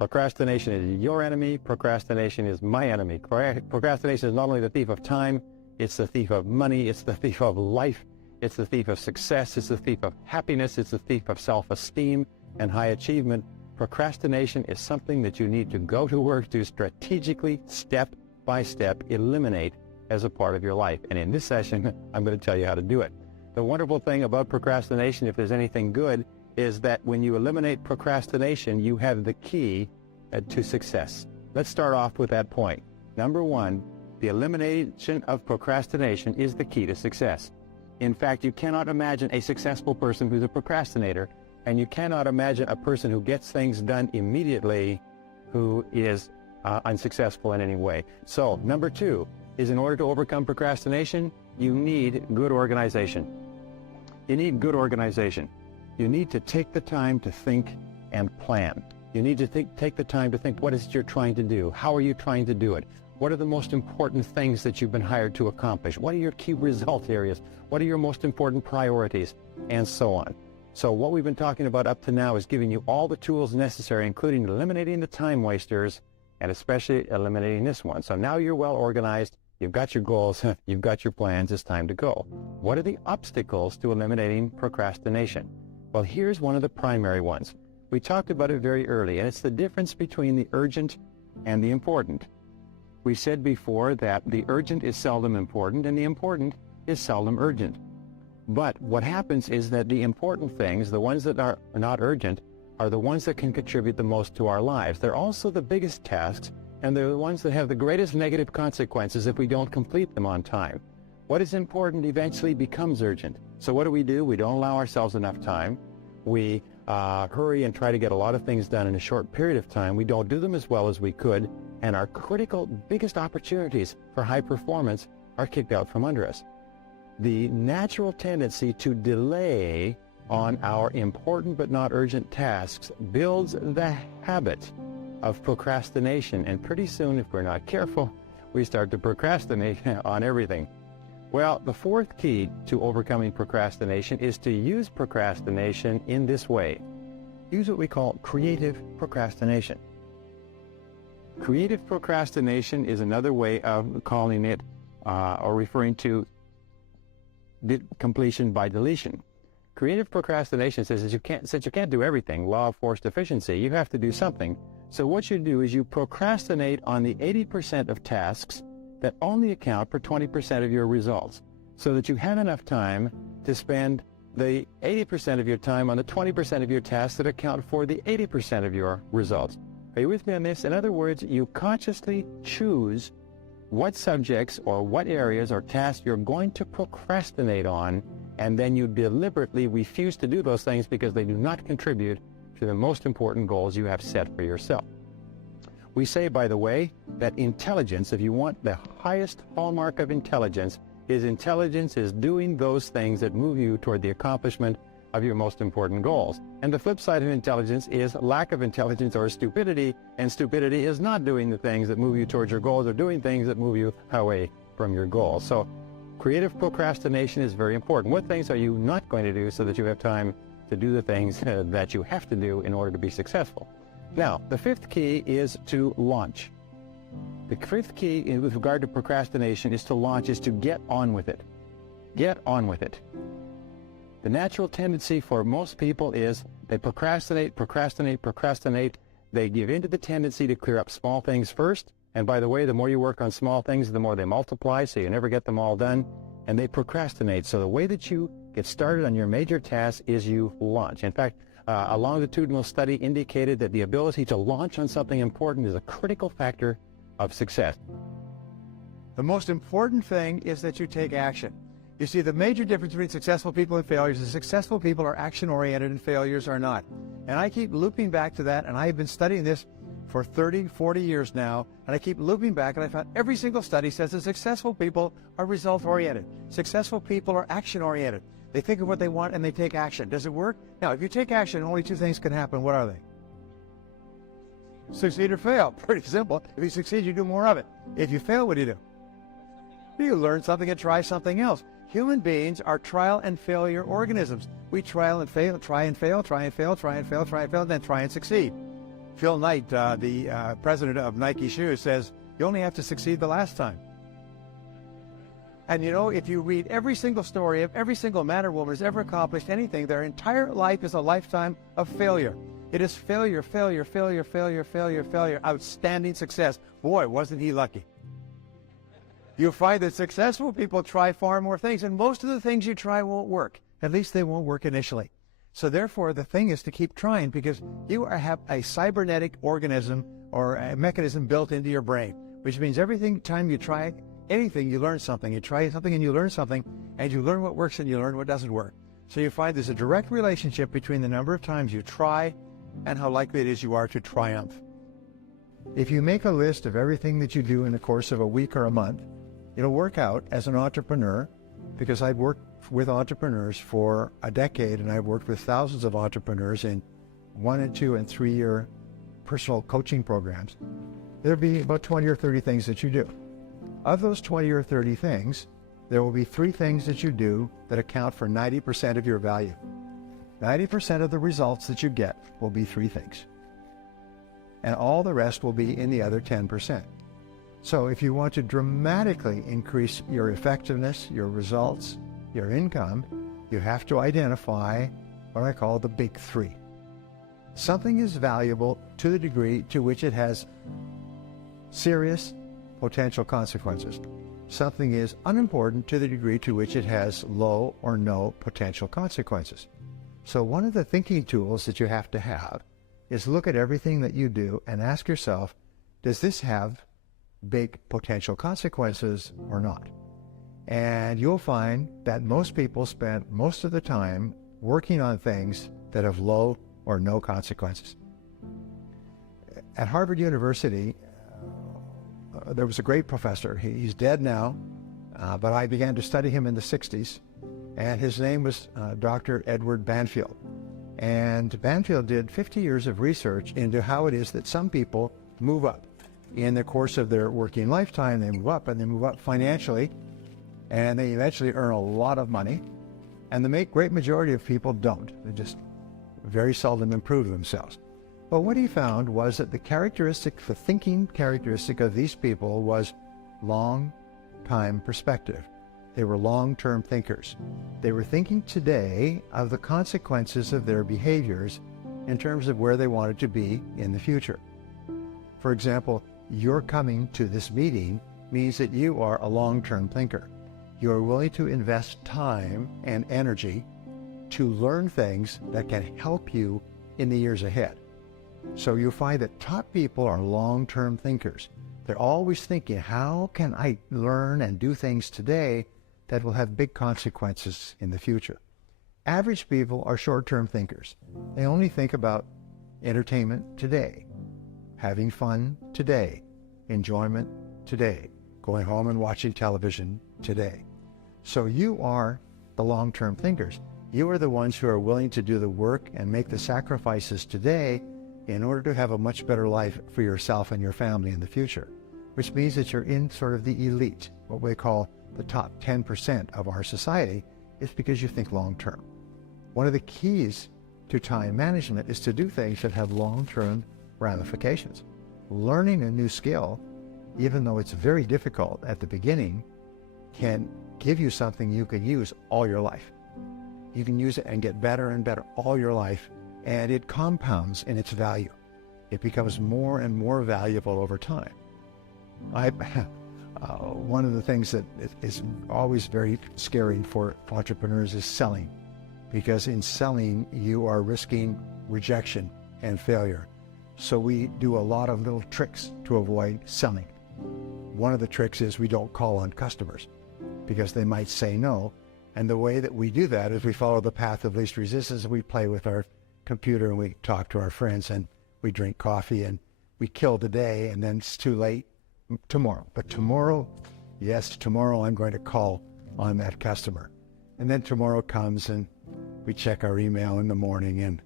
Procrastination is your enemy. Procrastination is my enemy. Procrastination is not only the thief of time, it's the thief of money, it's the thief of life, it's the thief of success, it's the thief of happiness, it's the thief of self-esteem and high achievement. Procrastination is something that you need to go to work to strategically, step by step, eliminate as a part of your life. And in this session, I'm going to tell you how to do it. The wonderful thing about procrastination, if there's anything good, is that when you eliminate procrastination, you have the key to success. Let's start off with that point. Number one, the elimination of procrastination is the key to success. In fact, you cannot imagine a successful person who's a procrastinator, and you cannot imagine a person who gets things done immediately who is unsuccessful in any way. So, number two is, in order to overcome procrastination, you need good organization. You need good organization. You need to take the time to think and plan. You need to take the time to think, what is it you're trying to do? How are you trying to do it? What are the most important things that you've been hired to accomplish? What are your key result areas? What are your most important priorities? And so on. So what we've been talking about up to now is giving you all the tools necessary, including eliminating the time wasters and especially eliminating this one. So now you're well organized. You've got your goals. You've got your plans. It's time to go. What are the obstacles to eliminating procrastination? Well, here's one of the primary ones. We talked about it very early, and it's the difference between the urgent and the important. We said before that the urgent is seldom important and the important is seldom urgent. But what happens is that the important things, the ones that are not urgent, are the ones that can contribute the most to our lives. They're also the biggest tasks, and they're the ones that have the greatest negative consequences if we don't complete them on time. What is important eventually becomes urgent. So what do? We don't allow ourselves enough time. We hurry and try to get a lot of things done in a short period of time. We don't do them as well as we could, and our critical, biggest opportunities for high performance are kicked out from under us. The natural tendency to delay on our important but not urgent tasks builds the habit of procrastination, and pretty soon, if we're not careful, we start to procrastinate on everything. Well, the fourth key to overcoming procrastination is to use procrastination in this way. Use what we call creative procrastination. Creative procrastination is another way of calling it or referring to completion by deletion. Creative procrastination says that since you can't do everything, law of forced efficiency, you have to do something. So what you do is you procrastinate on the 80% of tasks that only account for 20% of your results, so that you have enough time to spend the 80% of your time on the 20% of your tasks that account for the 80% of your results. Are you with me on this? In other words, you consciously choose what subjects or what areas or tasks you're going to procrastinate on, and then you deliberately refuse to do those things because they do not contribute to the most important goals you have set for yourself. We say, by the way, that intelligence, if you want the highest hallmark of intelligence is doing those things that move you toward the accomplishment of your most important goals. And the flip side of intelligence is lack of intelligence or stupidity, and stupidity is not doing the things that move you towards your goals or doing things that move you away from your goals. So creative procrastination is very important. What things are you not going to do so that you have time to do the things that you have to do in order to be successful? Now, the fifth key is to launch. The fifth key with regard to procrastination is to get on with it. Get on with it. The natural tendency for most people is they procrastinate. They give in to the tendency to clear up small things first. And by the way, the more you work on small things, the more they multiply, so you never get them all done. And they procrastinate. So the way that you get started on your major task is you launch. In fact, a longitudinal study indicated that the ability to launch on something important is a critical factor of success. The most important thing is that you take action. You see, the major difference between successful people and failures is successful people are action-oriented and failures are not. And I keep looping back to that, and I have been studying this for 30, 40 years now, and I keep looping back, and I found every single study says that successful people are result-oriented. Successful people are action-oriented. They think of what they want and they take action. Does it work? Now, if you take action, only two things can happen. What are they? Succeed or fail. Pretty simple. If you succeed, you do more of it. If you fail, what do? You learn something and try something else. Human beings are trial and failure organisms. We try and fail, and then try and succeed. Phil Knight, the president of Nike Shoes, says, you only have to succeed the last time. And you know, if you read every single story of every single man or woman who's ever accomplished anything, their entire life is a lifetime of failure. It is failure, failure, failure, failure, failure, failure, outstanding success. Boy, wasn't he lucky. You'll find that successful people try far more things, and most of the things you try won't work. At least they won't work initially. So therefore, the thing is to keep trying, because you have a cybernetic organism or a mechanism built into your brain, which means every time you try anything, you learn something. You try something and you learn something, and you learn what works and you learn what doesn't work. So you find there's a direct relationship between the number of times you try and how likely it is you are to triumph. If you make a list of everything that you do in the course of a week or a month, it'll work out as an entrepreneur, because I've worked with entrepreneurs for a decade, and I've worked with thousands of entrepreneurs in 1 and 2 and 3 year personal coaching programs. There'll be about 20 or 30 things that you do. Of those 20 or 30 things, there will be 3 things that you do that account for 90% of your value. 90% of the results that you get will be 3 things. And all the rest will be in the other 10%. So if you want to dramatically increase your effectiveness, your results, your income, you have to identify what I call the big 3. Something is valuable to the degree to which it has serious potential consequences. Something is unimportant to the degree to which it has low or no potential consequences. So one of the thinking tools that you have to have is look at everything that you do and ask yourself, does this have big potential consequences or not? And you'll find that most people spend most of the time working on things that have low or no consequences. At Harvard University, there was a great professor. He's dead now, but I began to study him in the 60s, and his name was Dr. Edward Banfield. And Banfield did 50 years of research into how it is that some people move up. In the course of their working lifetime, they move up, and they move up financially, and they eventually earn a lot of money. And the great majority of people don't. They just very seldom improve themselves. But what he found was that the thinking characteristic of these people was long-time perspective. They were long-term thinkers. They were thinking today of the consequences of their behaviors in terms of where they wanted to be in the future. For example, your coming to this meeting means that you are a long-term thinker. You are willing to invest time and energy to learn things that can help you in the years ahead. So you find that top people are long-term thinkers. They're always thinking, how can I learn and do things today that will have big consequences in the future? Average people are short-term thinkers. They only think about entertainment today, having fun today, enjoyment today, going home and watching television today. So you are the long-term thinkers. You are the ones who are willing to do the work and make the sacrifices today in order to have a much better life for yourself and your family in the future, which means that you're in sort of the elite, what we call the top 10% of our society, is because you think long-term. One of the keys to time management is to do things that have long-term ramifications. Learning a new skill, even though it's very difficult at the beginning, can give you something you can use all your life. You can use it and get better and better all your life, and it compounds in its value. It becomes more and more valuable over time. One of the things that is always very scary for entrepreneurs is selling, because in selling you are risking rejection and failure. So we do a lot of little tricks to avoid selling. One of the tricks is we don't call on customers because they might say no. And the way that we do that is we follow the path of least resistance. We play with our computer and we talk to our friends and we drink coffee and we kill the day, and then it's too late tomorrow. But tomorrow, yes, tomorrow I'm going to call on that customer. And then tomorrow comes and we check our email in the morning and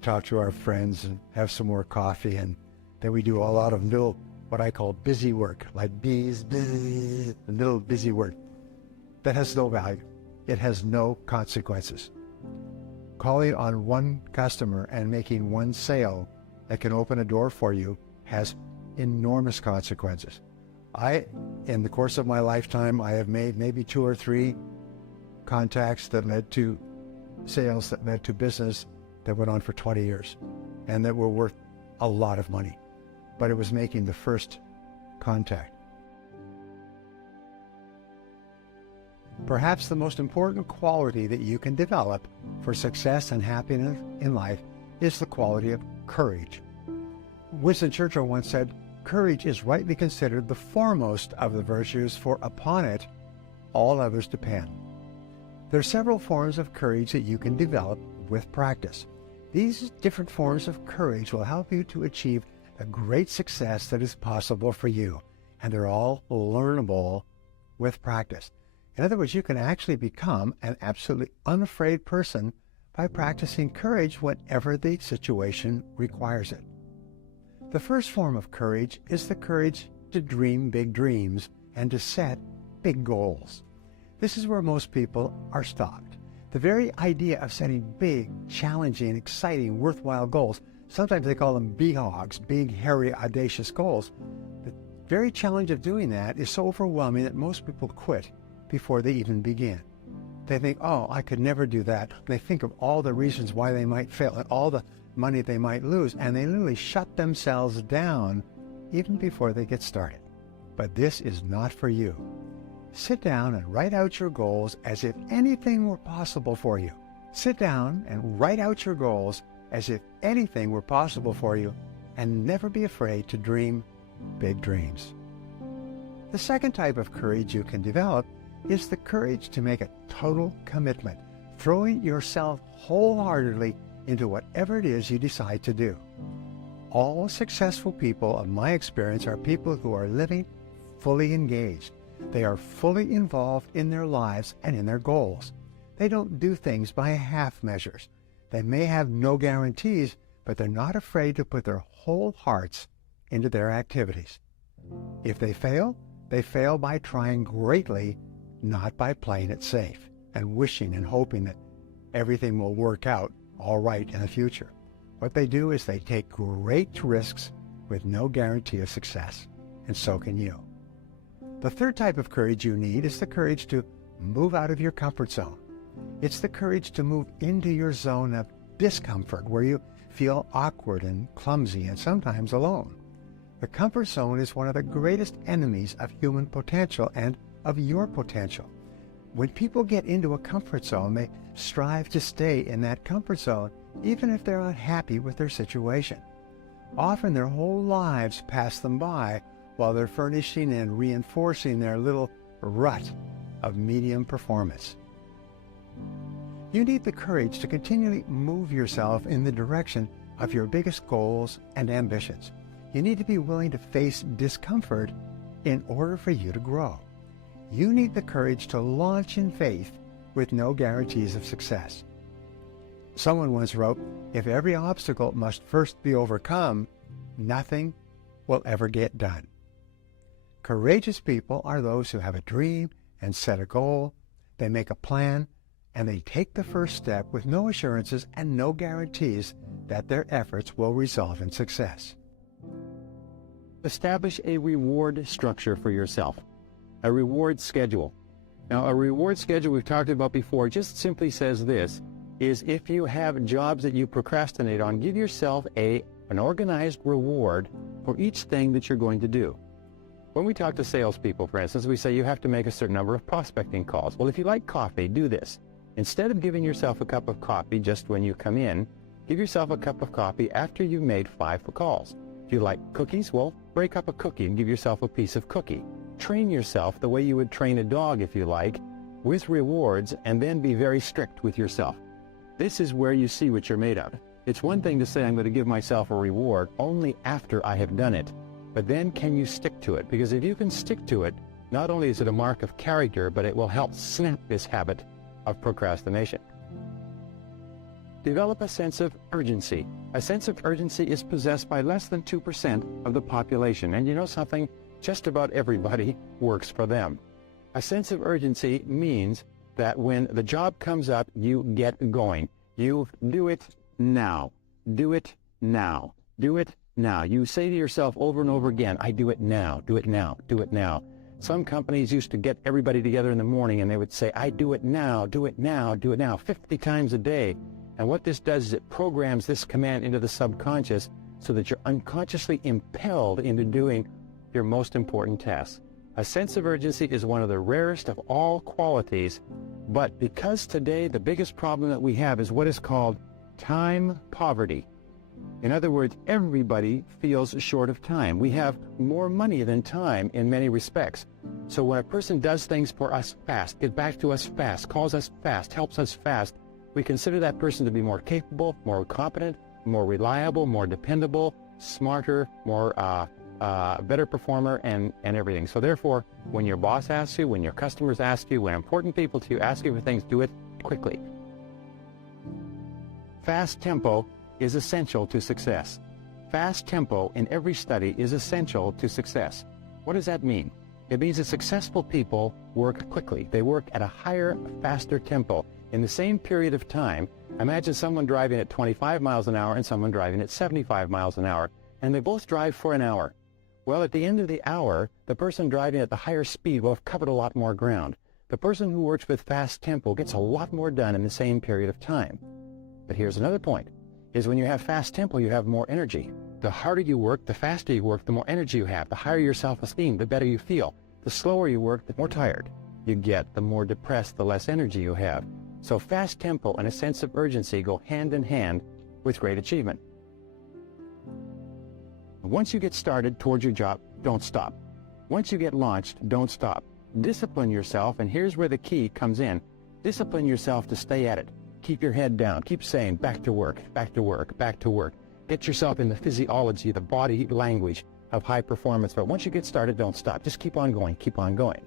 talk to our friends and have some more coffee, and then we do a lot of little, what I call busy work, like bees, little busy work that has no value. It has no consequences. Calling on one customer and making one sale that can open a door for you has enormous consequences. In the course of my lifetime, I have made maybe 2 or 3 contacts that led to sales, that led to business that went on for 20 years and that were worth a lot of money. But it was making the first contact. Perhaps the most important quality that you can develop for success and happiness in life is the quality of courage. Winston Churchill once said, "Courage is rightly considered the foremost of the virtues, for upon it all others depend." There are several forms of courage that you can develop with practice. These different forms of courage will help you to achieve the great success that is possible for you, and they're all learnable with practice. In other words, you can actually become an absolutely unafraid person by practicing courage whenever the situation requires it. The first form of courage is the courage to dream big dreams and to set big goals. This is where most people are stopped. The very idea of setting big, challenging, exciting, worthwhile goals, sometimes they call them BHOGs, big, hairy, audacious goals. The very challenge of doing that is so overwhelming that most people quit before they even begin. They think, oh, I could never do that. They think of all the reasons why they might fail and all the money they might lose, and they literally shut themselves down even before they get started. But this is not for you. Sit down and write out your goals as if anything were possible for you. Sit down and write out your goals as if anything were possible for you, and never be afraid to dream big dreams. The second type of courage you can develop is the courage to make a total commitment, throwing yourself wholeheartedly into whatever it is you decide to do. All successful people, of my experience, are people who are living fully engaged. They are fully involved in their lives and in their goals. They don't do things by half measures. They may have no guarantees, but they're not afraid to put their whole hearts into their activities. If they fail by trying greatly, not by playing it safe and wishing and hoping that everything will work out all right in the future. What they do is they take great risks with no guarantee of success, and so can you. The third type of courage you need is the courage to move out of your comfort zone. It's the courage to move into your zone of discomfort, where you feel awkward and clumsy and sometimes alone. The comfort zone is one of the greatest enemies of human potential and of your potential. When people get into a comfort zone, they strive to stay in that comfort zone, even if they're unhappy with their situation. Often their whole lives pass them by while they're furnishing and reinforcing their little rut of medium performance. You need the courage to continually move yourself in the direction of your biggest goals and ambitions. You need to be willing to face discomfort in order for you to grow. You need the courage to launch in faith with no guarantees of success. Someone once wrote, "If every obstacle must first be overcome, nothing will ever get done." Courageous people are those who have a dream and set a goal, they make a plan, and they take the first step with no assurances and no guarantees that their efforts will result in success. Establish a reward structure for yourself, a reward schedule. Now, a reward schedule we've talked about before just simply says this, is if you have jobs that you procrastinate on, give yourself an organized reward for each thing that you're going to do. When we talk to salespeople, for instance, we say you have to make a certain number of prospecting calls. Well, if you like coffee, do this. Instead of giving yourself a cup of coffee just when you come in, give yourself a cup of coffee after you've made 5 calls. If you like cookies, well, break up a cookie and give yourself a piece of cookie. Train yourself the way you would train a dog, if you like, with rewards, and then be very strict with yourself. This is where you see what you're made of. It's one thing to say I'm going to give myself a reward only after I have done it, but then can you stick to it? Because if you can stick to it, not only is it a mark of character, but it will help snap this habit of procrastination. Develop a sense of urgency. A sense of urgency is possessed by less than 2% of the population, and you know something? Just about everybody works for them. A sense of urgency means that when the job comes up, you get going. You do it now. Do it now. Do it now. You say to yourself over and over again, I do it now, do it now, do it now. Some companies used to get everybody together in the morning and they would say, I do it now, do it now, do it now, 50 times a day. And what this does is it programs this command into the subconscious so that you're unconsciously impelled into doing your most important tasks. A sense of urgency is one of the rarest of all qualities, but because today the biggest problem that we have is what is called time poverty. In other words, everybody feels short of time. We have more money than time in many respects. So when a person does things for us fast, gets back to us fast, calls us fast, helps us fast, we consider that person to be more capable, more competent, more reliable, more dependable, smarter, more better performer, and everything. So therefore, when your boss asks you, when your customers ask you, when important people to you ask you for things, do it quickly. Fast tempo is essential to success. Fast tempo in every study is essential to success. What does that mean? It means that successful people work quickly. They work at a higher, faster tempo. In the same period of time, imagine someone driving at 25 miles an hour and someone driving at 75 miles an hour, and they both drive for an hour. Well, at the end of the hour, the person driving at the higher speed will have covered a lot more ground. The person who works with fast tempo gets a lot more done in the same period of time. But here's another point, is when you have fast tempo, you have more energy. The harder you work, the faster you work, the more energy you have. The higher your self-esteem, the better you feel. The slower you work, the more tired you get, the more depressed, the less energy you have. So fast tempo and a sense of urgency go hand in hand with great achievement. Once you get started towards your job, don't stop. Once you get launched, don't stop. Discipline yourself, and here's where the key comes in. Discipline yourself to stay at it. Keep your head down. Keep saying, back to work, back to work, back to work. Get yourself in the physiology, the body language of high performance. But once you get started, don't stop. Just keep on going, keep on going.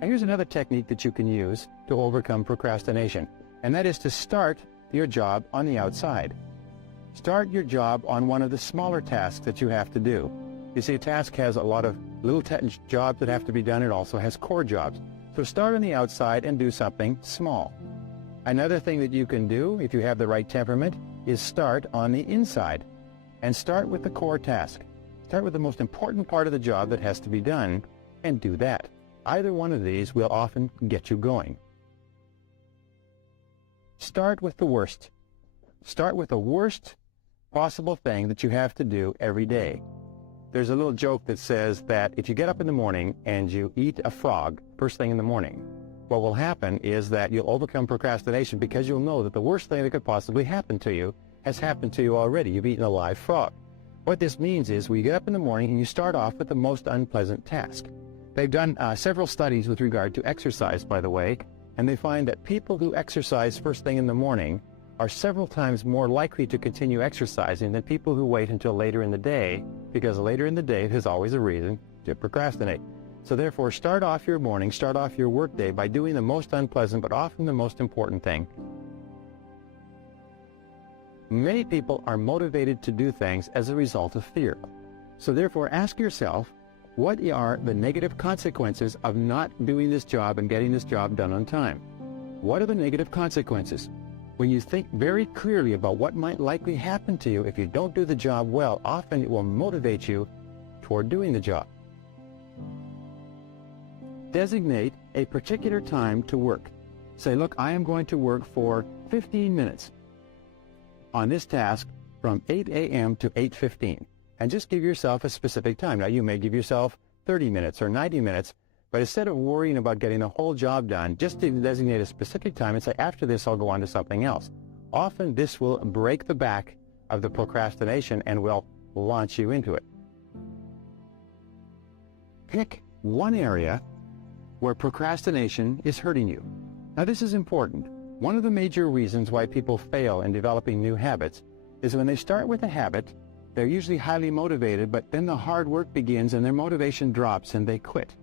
And here's another technique that you can use to overcome procrastination, and that is to start your job on the outside. Start your job on one of the smaller tasks that you have to do. You see, a task has a lot of little jobs that have to be done. It also has core jobs. So start on the outside and do something small. Another thing that you can do, if you have the right temperament, is start on the inside and start with the core task. Start with the most important part of the job that has to be done and do that. Either one of these will often get you going. Start with the worst. Start with the worst possible thing that you have to do every day. There's a little joke that says that if you get up in the morning and you eat a frog first thing in the morning, what will happen is that you'll overcome procrastination because you'll know that the worst thing that could possibly happen to you has happened to you already. You've eaten a live frog. What this means is when you get up in the morning and you start off with the most unpleasant task. They've done several studies with regard to exercise, by the way, and they find that people who exercise first thing in the morning are several times more likely to continue exercising than people who wait until later in the day, because later in the day there's always a reason to procrastinate. So therefore, start off your morning, start off your workday by doing the most unpleasant but often the most important thing. Many people are motivated to do things as a result of fear. So therefore, ask yourself, what are the negative consequences of not doing this job and getting this job done on time? What are the negative consequences? When you think very clearly about what might likely happen to you if you don't do the job well, often it will motivate you toward doing the job. Designate a particular time to work. Say, look, I am going to work for 15 minutes on this task from 8 a.m. to 8:15. And just give yourself a specific time. Now, you may give yourself 30 minutes or 90 minutes, but instead of worrying about getting the whole job done, just designate a specific time and say, after this, I'll go on to something else. Often, this will break the back of the procrastination and will launch you into it. Pick one area where procrastination is hurting you. Now, this is important. One of the major reasons why people fail in developing new habits is when they start with a habit, they're usually highly motivated, but then the hard work begins and their motivation drops and they quit.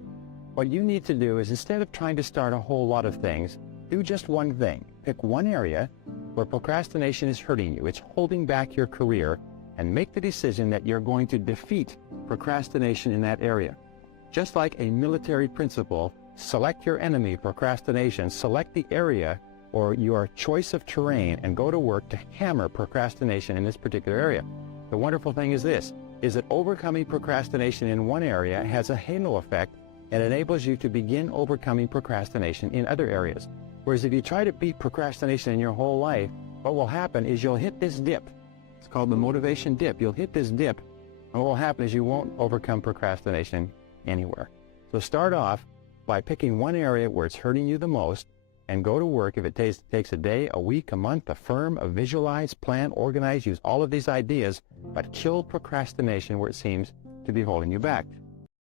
What you need to do is, instead of trying to start a whole lot of things, do just one thing. Pick one area where procrastination is hurting you, it's holding back your career, and make the decision that you're going to defeat procrastination in that area. Just like a military principle, select your enemy, procrastination, select the area or your choice of terrain and go to work to hammer procrastination in this particular area. The wonderful thing is this, is that overcoming procrastination in one area has a halo effect and enables you to begin overcoming procrastination in other areas. Whereas if you try to beat procrastination in your whole life, what will happen is you'll hit this dip. It's called the motivation dip. You'll hit this dip, and what will happen is you won't overcome procrastination anywhere. So start off by picking one area where it's hurting you the most and go to work. If it takes a day, a week, a month, affirm, visualize, plan, organize, use all of these ideas, but kill procrastination where it seems to be holding you back.